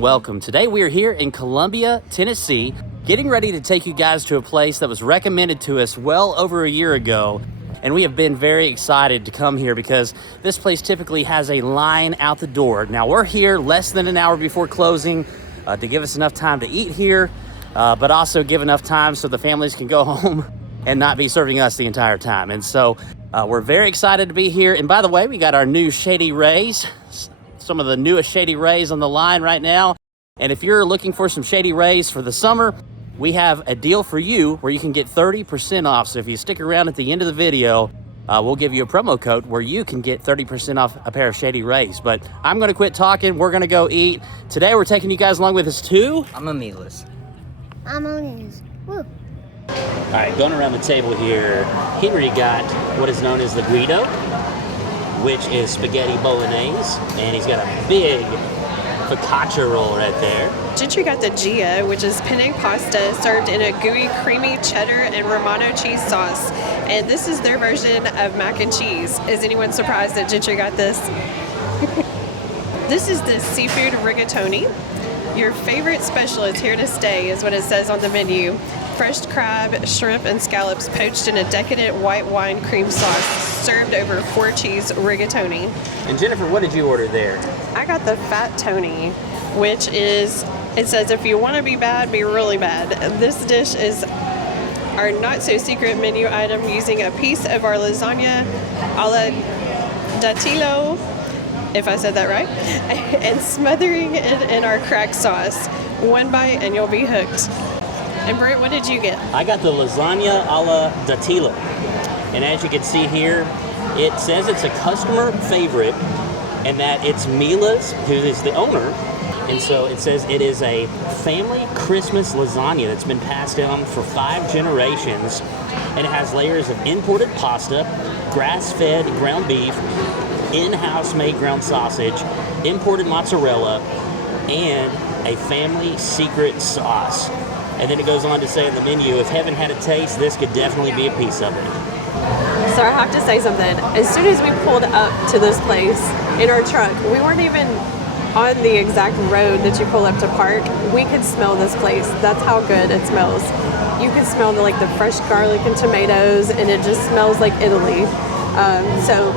and welcome. Today we are here in Columbia, Tennessee, getting ready to take you guys to a place that was recommended to us well over a year ago. And we have been very excited to come here because this place typically has a line out the door. Now we're here less than an hour before closing to give us enough time to eat here, but also give enough time so the families can go home and not be serving us the entire time. And so we're very excited to be here. And by the way, we got our new Shady Rays, some of the newest Shady Rays on the line right now. And if you're looking for some Shady Rays for the summer, we have a deal for you where you can get 30% off. So if you stick around at the end of the video, we'll give you a promo code where you can get 30% off a pair of Shady Rays. But I'm gonna quit talking, we're gonna go eat. Today we're taking you guys along with us to Mama Mila's. Mama Mila's. Woo. All right, going around the table here, Henry got what is known as the Guido, which is spaghetti bolognese, and he's got a big focaccia roll right there. Gentry got the Gia, which is penne pasta served in a gooey, creamy cheddar and Romano cheese sauce. And this is their version of mac and cheese. Is anyone surprised that Gentry got this? This is the seafood rigatoni. Your favorite special is here to stay, is what it says on the menu. Fresh crab, shrimp, and scallops poached in a decadent white wine cream sauce, served over 4-cheese rigatoni. And Jennifer, what did you order there? I got the Fat Tony, which is, it says if you want to be bad, be really bad. This dish is our not-so-secret menu item using a piece of our lasagna a la dattilo, if I said that right, and smothering it in our crack sauce. One bite and you'll be hooked. And Brent, what did you get? I got the lasagna a la dattilo. And as you can see here, it says it's a customer favorite and that it's Mila's, who is the owner. And so it says it is a family Christmas lasagna that's been passed down for 5 generations. And it has layers of imported pasta, grass-fed ground beef, in-house made ground sausage, imported mozzarella, and a family secret sauce. And then it goes on to say in the menu, if heaven had a taste, this could definitely be a piece of it. So I have to say something. As soon as we pulled up to this place in our truck, we weren't even on the exact road that you pull up to park. We could smell this place. That's how good it smells. You can smell the fresh garlic and tomatoes, and it just smells like Italy. So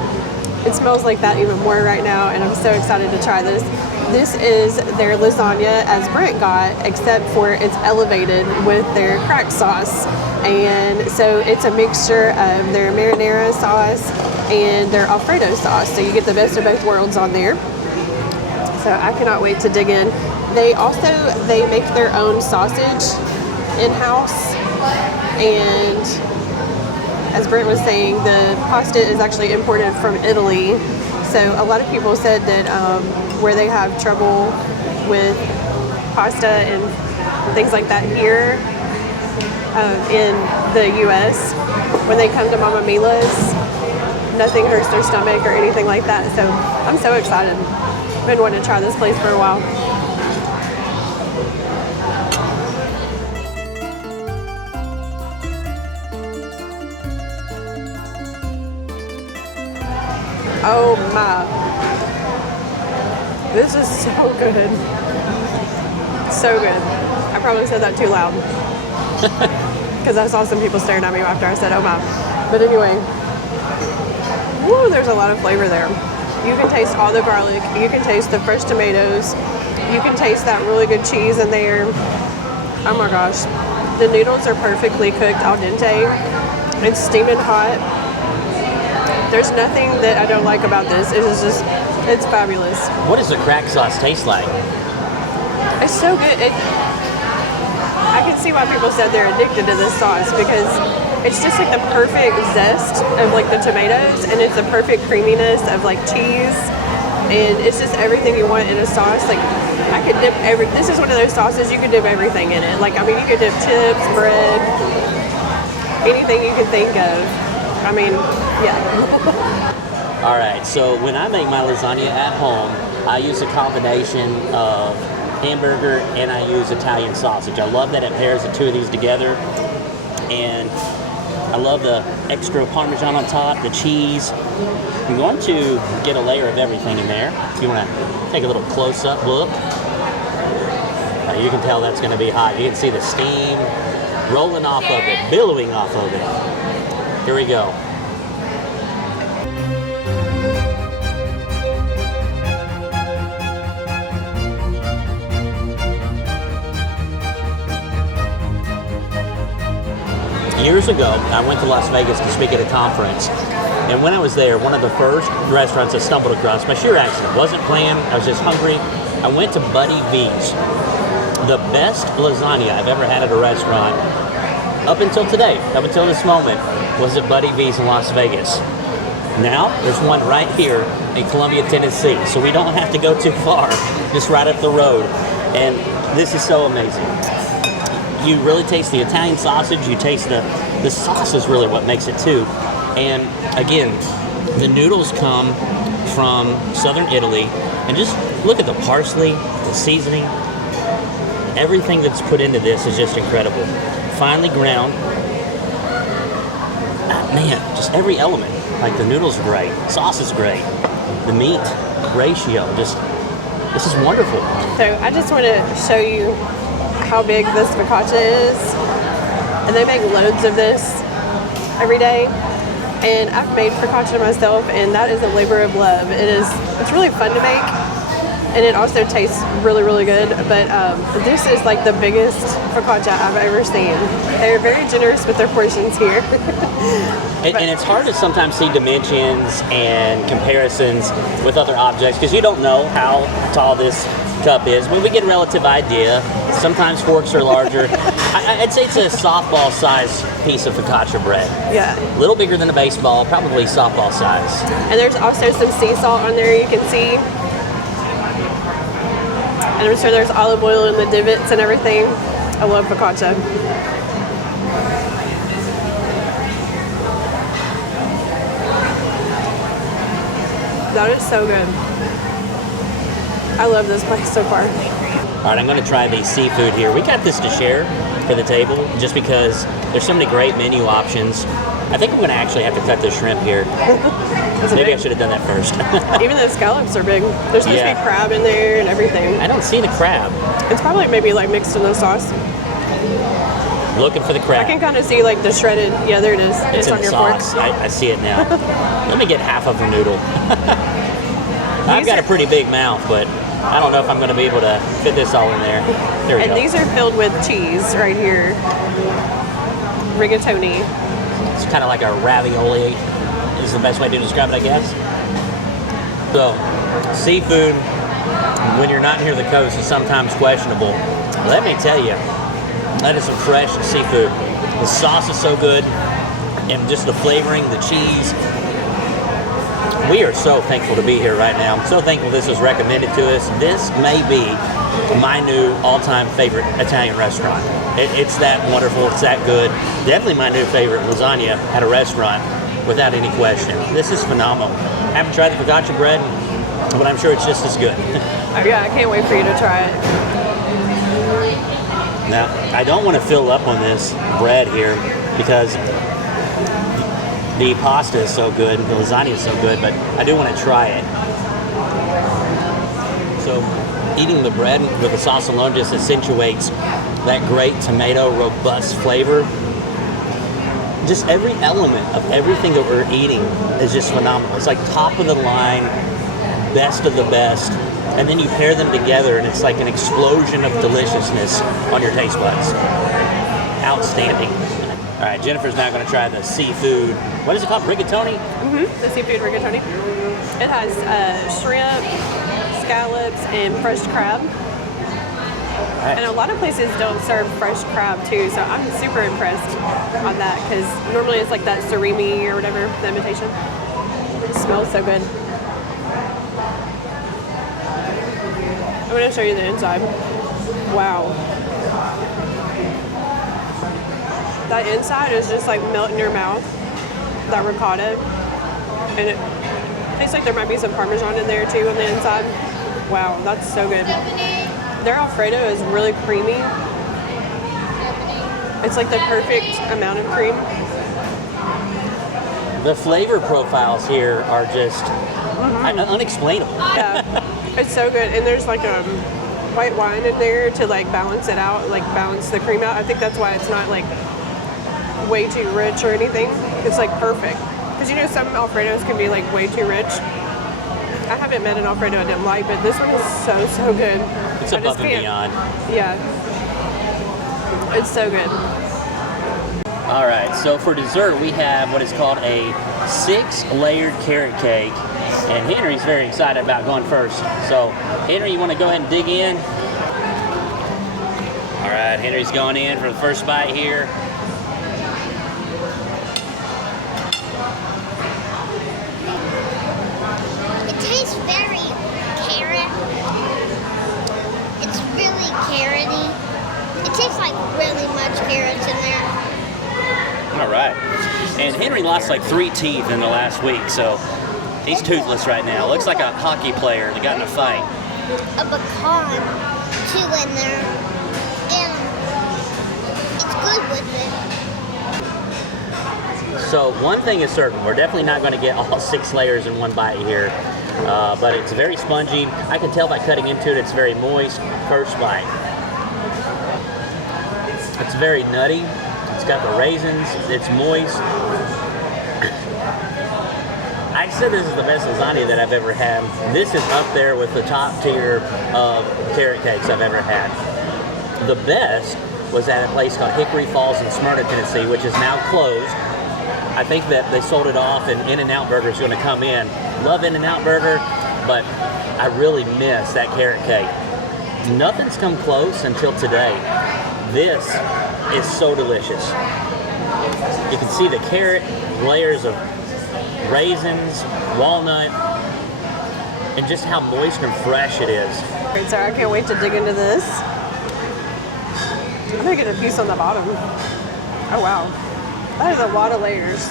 it smells like that even more right now, and I'm so excited to try this. This is their lasagna as Brent got, except for it's elevated with their crack sauce. And so it's a mixture of their marinara sauce and their Alfredo sauce. So you get the best of both worlds on there. So I cannot wait to dig in. They make their own sausage in-house. And as Brent was saying, the pasta is actually imported from Italy. So a lot of people said that where they have trouble with pasta and things like that here in the U.S., when they come to Mama Mila's, nothing hurts their stomach or anything like that. So I'm so excited. I've been wanting to try this place for a while. Oh my. This is so good. So good. I probably said that too loud. Because I saw some people staring at me after I said, oh my. But anyway, woo, there's a lot of flavor there. You can taste all the garlic. You can taste the fresh tomatoes. You can taste that really good cheese in there. Oh my gosh. The noodles are perfectly cooked al dente. It's steaming hot. There's nothing that I don't like about this. It's fabulous. What does the crack sauce taste like? It's so good. I can see why people said they're addicted to this sauce, because it's just the perfect zest of the tomatoes, and it's the perfect creaminess of cheese, and it's just everything you want in a sauce. I could dip this is one of those sauces you could dip everything in it. You could dip chips, bread, anything you could think of. Yeah. All right, so when I make my lasagna at home, I use a combination of hamburger and I use Italian sausage. I love that it pairs the two of these together. And I love the extra Parmesan on top, the cheese. I'm going to get a layer of everything in there. If you want to take a little close-up look. You can tell that's going to be hot. You can see the steam rolling off of it, billowing off of it. Here we go. Years ago, I went to Las Vegas to speak at a conference. And when I was there, one of the first restaurants I stumbled across, by sheer accident, wasn't planned, I was just hungry. I went to Buddy V's. The best lasagna I've ever had at a restaurant, up until today, up until this moment, was at Buddy V's in Las Vegas. Now, there's one right here in Columbia, Tennessee, so we don't have to go too far, just right up the road. And this is so amazing. You really taste the Italian sausage, you taste the sauce is really what makes it too. And again, the noodles come from southern Italy, and just look at the parsley, the seasoning, everything that's put into this is just incredible. Finely ground. Man, just every element. Like the noodles are great, sauce is great, the meat ratio, just, this is wonderful. So I just want to show you how big this focaccia is. And they make loads of this every day. And I've made focaccia myself, and that is a labor of love. It's really fun to make, and it also tastes really, really good. But this is like the biggest focaccia I've ever seen. They're very generous with their portions here. And it's hard to sometimes see dimensions and comparisons with other objects because you don't know how tall this cup is. But we get a relative idea. Sometimes forks are larger. I'd say it's a softball size piece of focaccia bread. Yeah. A little bigger than a baseball, probably softball size. And there's also some sea salt on there you can see. And I'm sure there's olive oil in the divots and everything. I love focaccia. That is so good. I love this place so far. All right, I'm going to try the seafood here. We got this to share for the table just because there's so many great menu options. I think I'm going to actually have to cut the shrimp here. Maybe I should have done that first. Even the scallops are big. There's supposed to be crab in there and everything. I don't see the crab. It's probably maybe like mixed in the sauce. Looking for the crab. I can kind of see like the shredded. Yeah, there it is. It's in on the your sauce. fork. I see it now. Let me get half of a noodle. I've got a pretty big mouth, but I don't know if I'm going to be able to fit this all in there. There we go. And these are filled with cheese right here. Rigatoni. It's kind of like a ravioli is the best way to describe it, I guess. So, seafood, when you're not near the coast, is sometimes questionable. Let me tell you, that is some fresh seafood. The sauce is so good, and just the flavoring, the cheese. We are so thankful to be here right now. I'm so thankful this was recommended to us. This may be my new all-time favorite Italian restaurant. It's that wonderful, it's that good. Definitely my new favorite lasagna at a restaurant, without any question. This is phenomenal. I haven't tried the focaccia bread, but I'm sure it's just as good. Oh yeah, I can't wait for you to try it. Now, I don't want to fill up on this bread here because the pasta is so good, the lasagna is so good, but I do want to try it. So, eating the bread with the sauce alone just accentuates that great tomato robust flavor. Just every element of everything that we're eating is just phenomenal. It's like top of the line, best of the best, and then you pair them together and it's like an explosion of deliciousness on your taste buds. Outstanding. All right, Jennifer's now going to try the seafood. What is it called? Rigatoni? Mm-hmm. The seafood rigatoni. It has shrimp, scallops, and fresh crab. Right. And a lot of places don't serve fresh crab too, so I'm super impressed on that because normally it's like that surimi or whatever, the imitation. It smells so good. I'm going to show you the inside. Wow. That inside is just like melt in your mouth, that ricotta. And it tastes like there might be some Parmesan in there too on the inside. Wow, that's so good. Their Alfredo is really creamy. It's like the perfect amount of cream. The flavor profiles here are just unexplainable. Yeah, it's so good. And there's like white wine in there to like balance it out, like balance the cream out. I think that's why it's not like way too rich or anything. It's like perfect. Because you know some Alfredos can be like way too rich. I haven't met an Alfredo I didn't like, but this one is so good. It's above and beyond. Yeah. It's so good. All right, so for dessert, we have what is called a 6-layered carrot cake. And Henry's very excited about going first. So, Henry, you want to go ahead and dig in? All right, Henry's going in for the first bite here. It tastes very carrot. It's really carroty. It tastes like really much carrots in there. All right. And Henry lost like 3 teeth in the last week, so he's toothless right now. Looks like a hockey player that got in a fight. A pecan too in there. And it's good with it. So one thing is certain, we're definitely not going to get all 6 layers in one bite here. But it's very spongy. I can tell by cutting into it, it's very moist. First bite. It's very nutty. It's got the raisins. It's moist. I said this is the best lasagna that I've ever had. This is up there with the top tier of carrot cakes I've ever had. The best was at a place called Hickory Falls in Smyrna, Tennessee, which is now closed. I think that they sold it off and In-N-Out Burger is going to come in. Love In-N-Out Burger, but I really miss that carrot cake. Nothing's come close until today. This is so delicious. You can see the carrot, layers of raisins, walnut, and just how moist and fresh it is. Great, so I can't wait to dig into this. I'm gonna get a piece on the bottom. Oh wow, that is a lot of layers.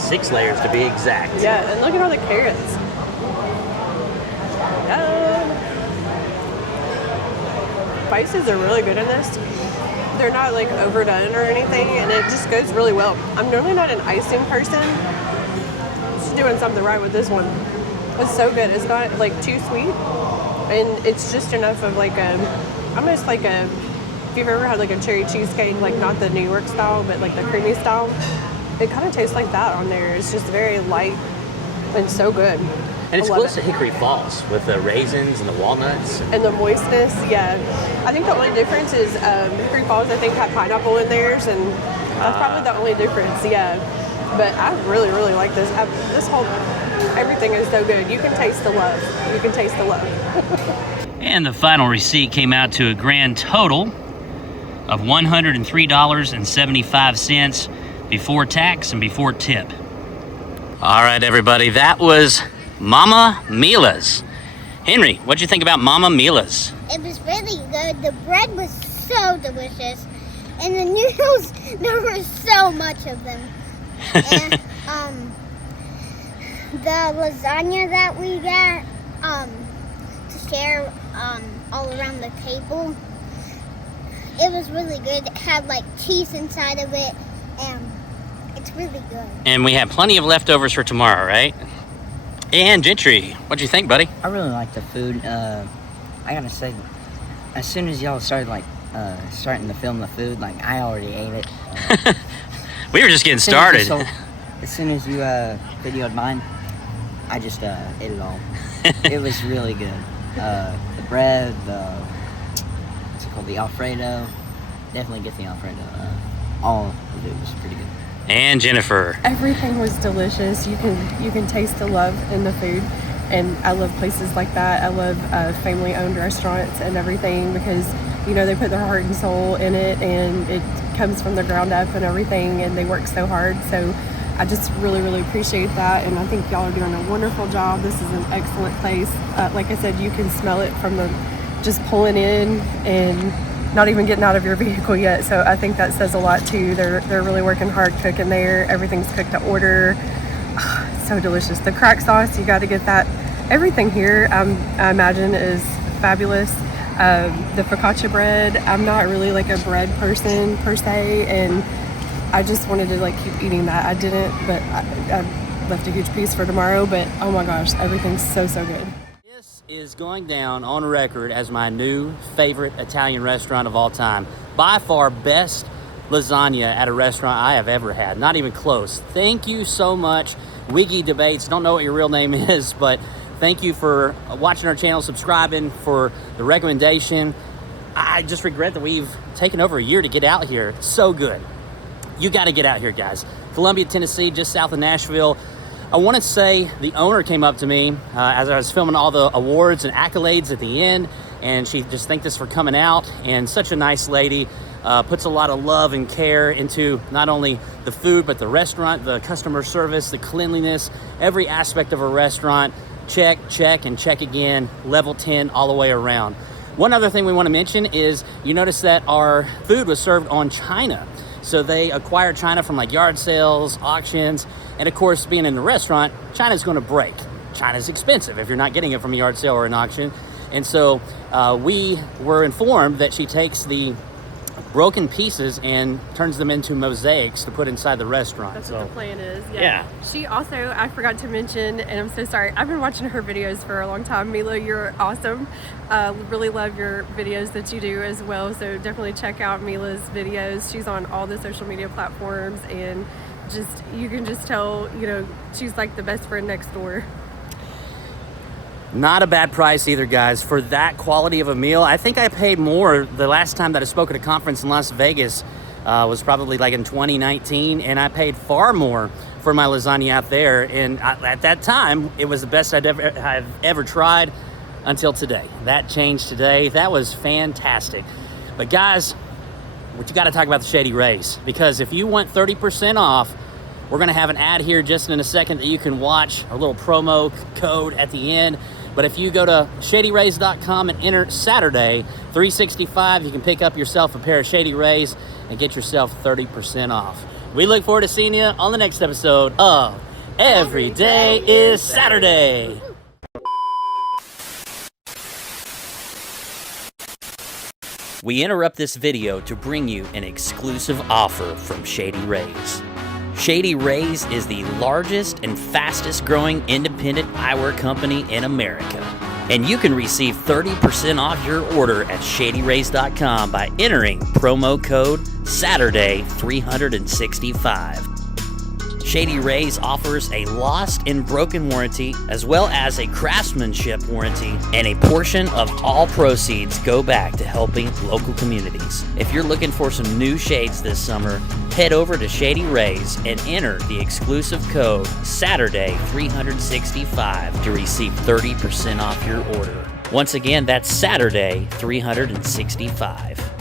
6 layers to be exact. Yeah, and look at all the carrots. Yum. Spices are really good in this. They're not like overdone or anything, and it just goes really well. I'm normally not an icing person. Just doing something right with this one. It's so good. It's not like too sweet, and it's just enough of like a, almost like a, if you've ever had like a cherry cheesecake, like not the New York style, but like the creamy style, it kind of tastes like that on there. It's just very light and so good. And it's close to Hickory Falls with the raisins and the walnuts. And the moistness, yeah. I think the only difference is Hickory Falls, I think, had pineapple in theirs, and that's probably the only difference, yeah. But I really, really like this. This whole, everything is so good. You can taste the love. You can taste the love. And the final receipt came out to a grand total of $103.75 before tax and before tip. All right, everybody, that was Mama Mila's. Henry, what'd you think about Mama Mila's? It was really good. The bread was so delicious. And the noodles, there were so much of them. And the lasagna that we got to share all around the table, it was really good. It had like cheese inside of it, and it's really good. And we have plenty of leftovers for tomorrow, right? And Gentry, what'd you think, buddy? I really like the food. I gotta say, as soon as y'all started starting to film the food, like I already ate it. We were just getting started. As soon as you videoed mine, I just ate it all. It was really good. The bread, what's it called, the Alfredo. Definitely get the Alfredo. All of it was pretty good. And Jennifer. Everything was delicious. You can taste the love in the food, and I love places like that. I love family-owned restaurants and everything because they put their heart and soul in it, and it comes from the ground up and everything, and they work so hard. So I just really, really appreciate that, and I think y'all are doing a wonderful job. This is an excellent place. Like I said, you can smell it from just pulling in and not even getting out of your vehicle yet. So I think that says a lot too. They're really working hard cooking there. Everything's cooked to order. Oh, so delicious. The crack sauce, you got to get that. Everything here, I imagine, is fabulous. The focaccia bread, I'm not really like a bread person per se, and I just wanted to keep eating that. I didn't, but I left a huge piece for tomorrow. But oh my gosh, everything's so good. This is going down on record as my new favorite Italian restaurant of all time. By far best lasagna at a restaurant I have ever had. Not even close. Thank you so much, Wiggy Debates. Don't know what your real name is, but thank you for watching our channel, subscribing, for the recommendation. I just regret that we've taken over a year to get out here. It's so good. You got to get out here, guys. Columbia, Tennessee, just south of Nashville. I want to say the owner came up to me as I was filming all the awards and accolades at the end, and she just thanked us for coming out. And such a nice lady, puts a lot of love and care into not only the food, but the restaurant, the customer service, the cleanliness, every aspect of a restaurant. Check, check, and check again. Level 10 all the way around. One other thing we want to mention is you notice that our food was served on china. So they acquire china from like yard sales, auctions, and of course, being in the restaurant, china's going to break. China's expensive if you're not getting it from a yard sale or an auction. And so we were informed that she takes the broken pieces and turns them into mosaics to put inside the restaurant. That's what the plan is. Yeah. She also, I forgot to mention, and I'm so sorry, I've been watching her videos for a long time. Mila, you're awesome. Really love your videos that you do as well. So definitely check out Mila's videos. She's on all the social media platforms, and just, you can just tell, you know, she's like the best friend next door. Not a bad price either, guys, for that quality of a meal. I think I paid more the last time that I spoke at a conference in Las Vegas, was probably like in 2019, and I paid far more for my lasagna out there. And at that time, it was the best I've ever tried until today. That changed today. That was fantastic. But guys, what you got to talk about the Shady Rays, because if you want 30% off, we're going to have an ad here just in a second that you can watch, a little promo code at the end. But if you go to shadyrays.com and enter Saturday 365, you can pick up yourself a pair of Shady Rays and get yourself 30% off. We look forward to seeing you on the next episode of Every Day is Saturday. We interrupt this video to bring you an exclusive offer from Shady Rays. Shady Rays is the largest and fastest growing independent eyewear company in America. And you can receive 30% off your order at shadyrays.com by entering promo code Saturday365. Shady Rays offers a lost and broken warranty, as well as a craftsmanship warranty, and a portion of all proceeds go back to helping local communities. If you're looking for some new shades this summer, head over to Shady Rays and enter the exclusive code Saturday365 to receive 30% off your order. Once again, that's Saturday365.